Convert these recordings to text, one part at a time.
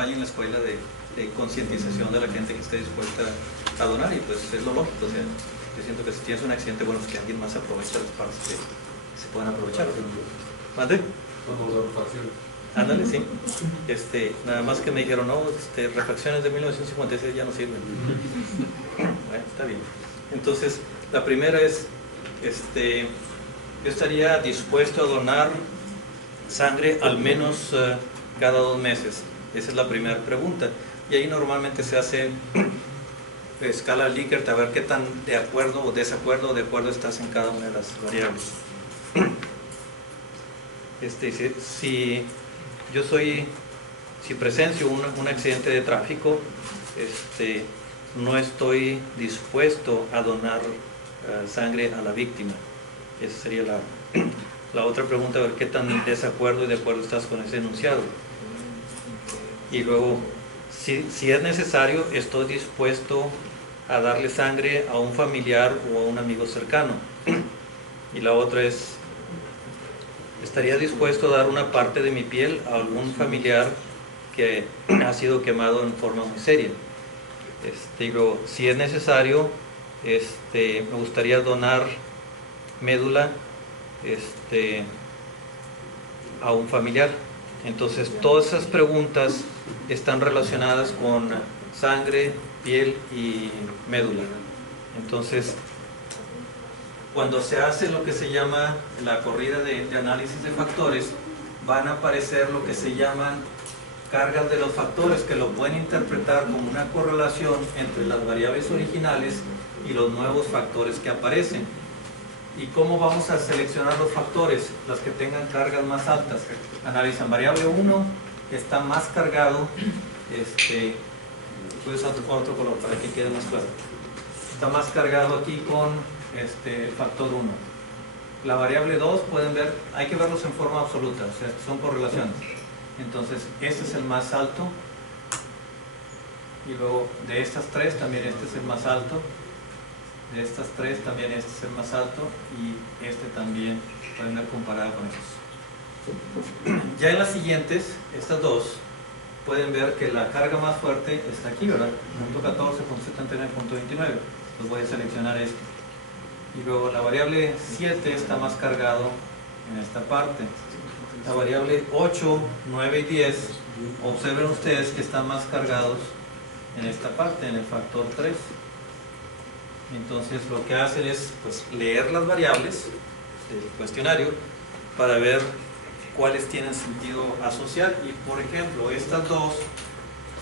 campaña en la escuela de concientización de la gente que esté dispuesta a donar, y pues es lo lógico. O sea, yo siento que si tienes un accidente, bueno, pues que alguien más aproveche las partes que se puedan aprovechar. ¿Mande? Ándale, sí. Nada más que me dijeron, no, refacciones de 1956 ya no sirven. Bueno, está bien. Entonces, la primera es, yo estaría dispuesto a donar sangre al menos cada 2 meses. Esa es la primera pregunta. Y ahí normalmente se hace escala Likert, a ver qué tan de acuerdo o desacuerdo o de acuerdo estás en cada una de las variables. Si presencio un accidente de tráfico, no estoy dispuesto a donar sangre a la víctima. Esa sería la otra pregunta, a ver qué tan desacuerdo y de acuerdo estás con ese enunciado. Y luego, si es necesario, estoy dispuesto a darle sangre a un familiar o a un amigo cercano. Y la otra es, estaría dispuesto a dar una parte de mi piel a algún familiar que ha sido quemado en forma muy seria. Y luego, si es necesario, me gustaría donar médula a un familiar. Entonces, todas esas preguntas están relacionadas con sangre, piel y médula. Entonces, cuando se hace lo que se llama la corrida de análisis de factores, van a aparecer lo que se llaman cargas de los factores, que lo pueden interpretar como una correlación entre las variables originales y los nuevos factores que aparecen. ¿Y cómo vamos a seleccionar los factores? Las que tengan cargas más altas. Analizan variable 1, está más cargado, puedes usar otro color para que quede más claro. Está más cargado aquí con el factor 1. La variable 2, pueden ver, hay que verlos en forma absoluta, o sea, son correlaciones. Entonces, este es el más alto, y luego de estas 3 también este es el más alto. De estas 3 también este es el más alto, y este también, pueden ver comparado con estos. Ya en las siguientes, estas 2, pueden ver que la carga más fuerte está aquí, ¿verdad? Punto 14, punto 79, punto 29. Entonces voy a seleccionar este. Y luego la variable 7 está más cargado en esta parte. La variable 8, 9 y 10, observen ustedes que están más cargados en esta parte, en el factor 3. Entonces lo que hacen es, pues, leer las variables del cuestionario para ver cuáles tienen sentido asociar. Y por ejemplo, estas 2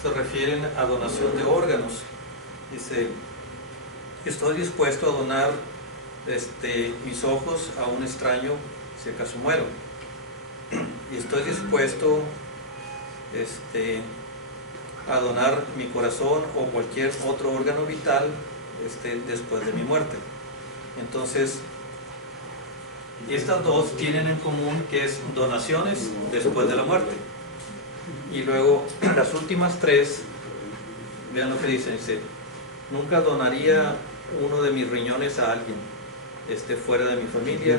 se refieren a donación de órganos. Dice, estoy dispuesto a donar mis ojos a un extraño si acaso muero, y estoy dispuesto a donar mi corazón o cualquier otro órgano vital después de mi muerte. Entonces, estas 2 tienen en común que es donaciones después de la muerte. Y luego las últimas 3, vean lo que dice, nunca donaría uno de mis riñones a alguien fuera de mi familia,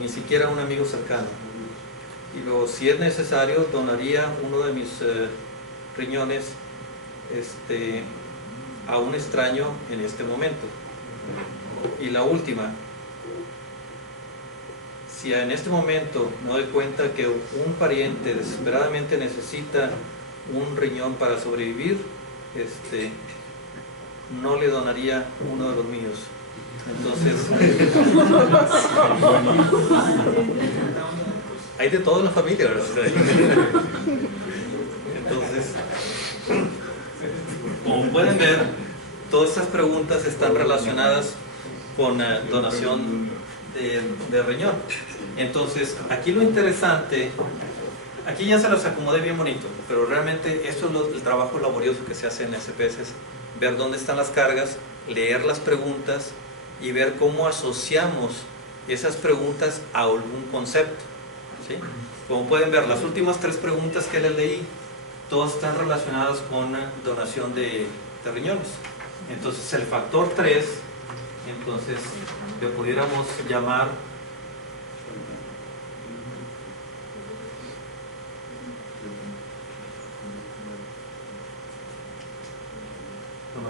ni siquiera a un amigo cercano. Y luego, si es necesario, donaría uno de mis riñones a un extraño en este momento. Y la última, si en este momento me doy cuenta que un pariente desesperadamente necesita un riñón para sobrevivir, no le donaría uno de los míos. Entonces, hay de todo en la familia, ¿verdad? Entonces, como pueden ver, todas estas preguntas están relacionadas con donación de riñón. Entonces, aquí lo interesante, aquí ya se los acomodé bien bonito, pero realmente esto es el trabajo laborioso que se hace en SPS, es ver dónde están las cargas, leer las preguntas y ver cómo asociamos esas preguntas a algún concepto, ¿sí? Como pueden ver, las últimas 3 preguntas que les leí, todas están relacionadas con donación de riñones. Entonces, el factor 3, entonces, le pudiéramos llamar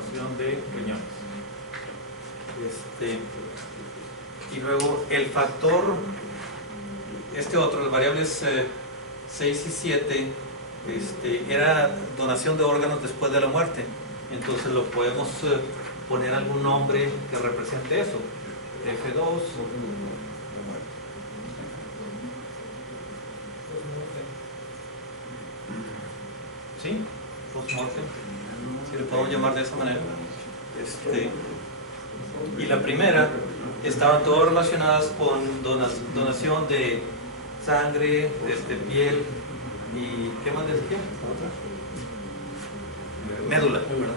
donación de riñones. Y luego el factor, otro, las variables 6 y 7, era donación de órganos después de la muerte. Entonces lo podemos poner algún nombre que represente eso. F2. ¿Sí? Postmortem. Si le podemos llamar de esa manera. Y la primera, estaban todas relacionadas con donación de sangre, piel y ¿qué más decía? Médula, ¿verdad?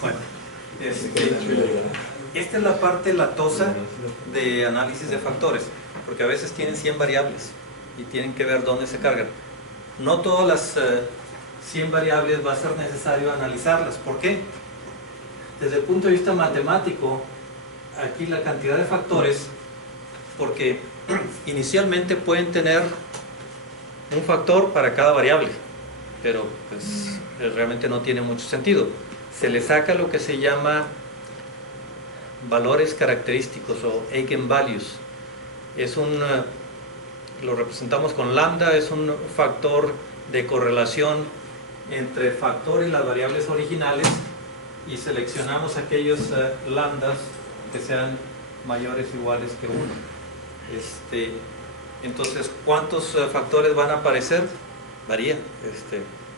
Bueno, esta es la parte latosa de análisis de factores, porque a veces tienen 100 variables y tienen que ver dónde se cargan. No todas las 100 variables va a ser necesario analizarlas. ¿Por qué? Desde el punto de vista matemático, aquí la cantidad de factores, porque inicialmente pueden tener un factor para cada variable, pero pues realmente no tiene mucho sentido. Se le saca lo que se llama valores característicos o eigenvalues. Lo representamos con lambda, es un factor de correlación entre el factor y las variables originales, y seleccionamos aquellos lambdas que sean mayores o iguales que 1. Entonces, ¿cuántos factores van a aparecer? Varía.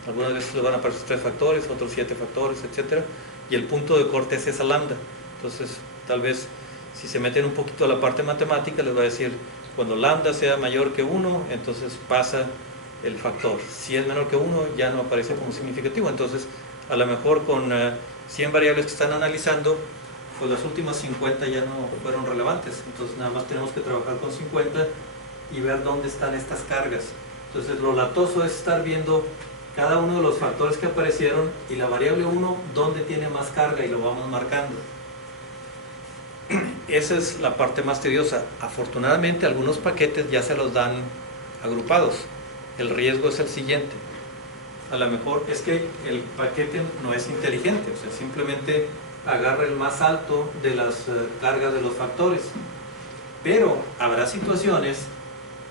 Algunas veces les van a aparecer 3 factores, otros 7 factores, etc. Y el punto de corte es esa lambda. Entonces, tal vez, si se meten un poquito a la parte matemática, les va a decir, cuando lambda sea mayor que 1, entonces pasa el factor. Si es menor que 1, ya no aparece como significativo. Entonces, a lo mejor con 100 variables que están analizando, pues las últimas 50 ya no fueron relevantes. Entonces, nada más tenemos que trabajar con 50 y ver dónde están estas cargas. Entonces, lo latoso es estar viendo cada uno de los factores que aparecieron y la variable 1, dónde tiene más carga, y lo vamos marcando. Esa es la parte más tediosa. Afortunadamente, algunos paquetes ya se los dan agrupados. El riesgo es el siguiente. A lo mejor es que el paquete no es inteligente, o sea, simplemente agarra el más alto de las cargas de los factores. Pero habrá situaciones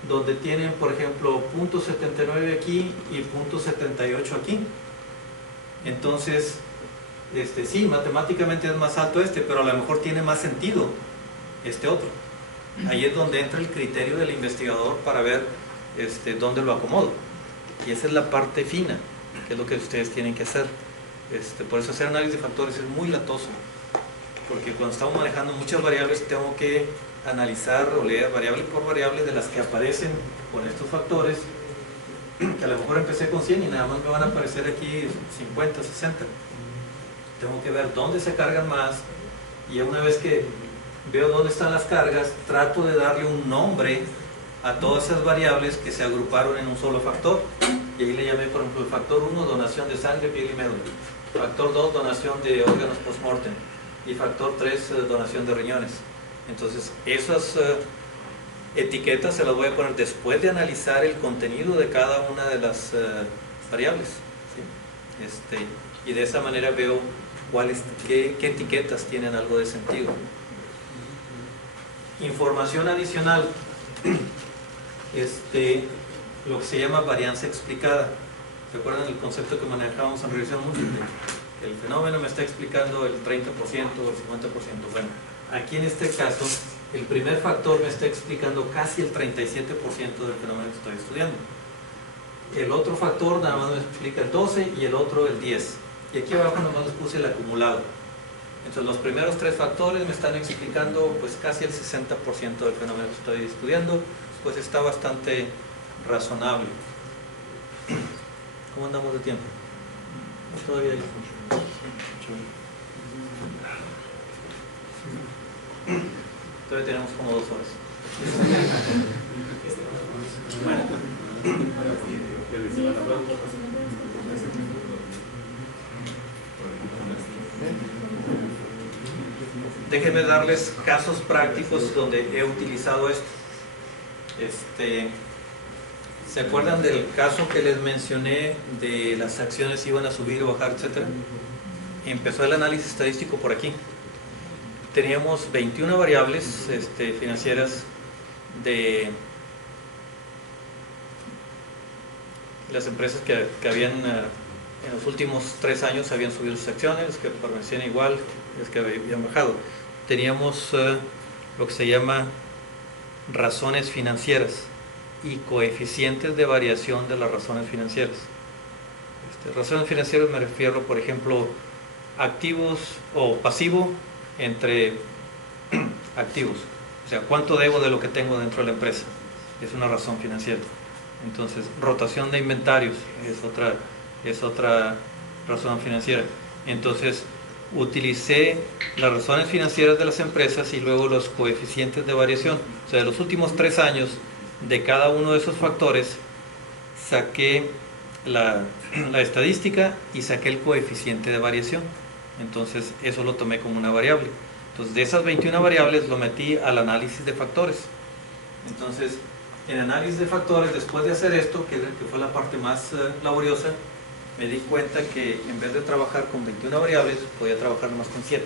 donde tienen, por ejemplo, .79 aquí y .78 aquí. Entonces, sí, matemáticamente es más alto pero a lo mejor tiene más sentido otro. Ahí es donde entra el criterio del investigador para ver dónde lo acomodo. Y esa es la parte fina, que es lo que ustedes tienen que hacer. Por eso hacer análisis de factores es muy latoso, porque cuando estamos manejando muchas variables tengo que analizar o leer variable por variable de las que aparecen con estos factores, que a lo mejor empecé con 100 y nada más me van a aparecer aquí 50, 60. Tengo que ver dónde se cargan más, y una vez que veo dónde están las cargas, trato de darle un nombre a todas esas variables que se agruparon en un solo factor. Y ahí le llamé, por ejemplo, el factor 1, donación de sangre, piel y médula. Factor 2, donación de órganos post-mortem. Y factor 3, donación de riñones. Entonces, esas etiquetas se las voy a poner después de analizar el contenido de cada una de las variables, ¿sí? Y de esa manera veo qué etiquetas tienen algo de sentido. Información adicional. Lo que se llama varianza explicada. ¿Se acuerdan del concepto que manejábamos en regresión múltiple? El fenómeno me está explicando el 30% o el 50%. Bueno, aquí en este caso, el primer factor me está explicando casi el 37% del fenómeno que estoy estudiando. El otro factor nada más me explica el 12% y el otro el 10%. Y aquí abajo nada más les puse el acumulado. Entonces los primeros 3 factores me están explicando pues casi el 60% del fenómeno que estoy estudiando. Pues está bastante razonable. ¿Cómo andamos de tiempo? Todavía hay mucho. Todavía tenemos como 2 horas. Bueno. déjenme darles casos prácticos donde he utilizado esto. ¿Se acuerdan del caso que les mencioné de las acciones iban a subir o bajar, etcétera? Empezó el análisis estadístico por aquí. Teníamos 21 variables financieras de las empresas que habían en los últimos 3 años habían subido sus acciones, que permanecían igual, es que habían bajado. Teníamos lo que se llama razones financieras y coeficientes de variación de las razones financieras. Razones financieras me refiero, por ejemplo, activos o pasivo entre activos. O sea, ¿cuánto debo de lo que tengo dentro de la empresa? Es una razón financiera. Entonces, rotación de inventarios es otra razón financiera. Entonces, utilicé las razones financieras de las empresas y luego los coeficientes de variación. O sea, de los últimos 3 años, de cada uno de esos factores, saqué la estadística y saqué el coeficiente de variación. Entonces, eso lo tomé como una variable. Entonces, de esas 21 variables lo metí al análisis de factores. Entonces, en análisis de factores, después de hacer esto, que fue la parte más laboriosa, me di cuenta que en vez de trabajar con 21 variables, podía trabajar nomás con 7.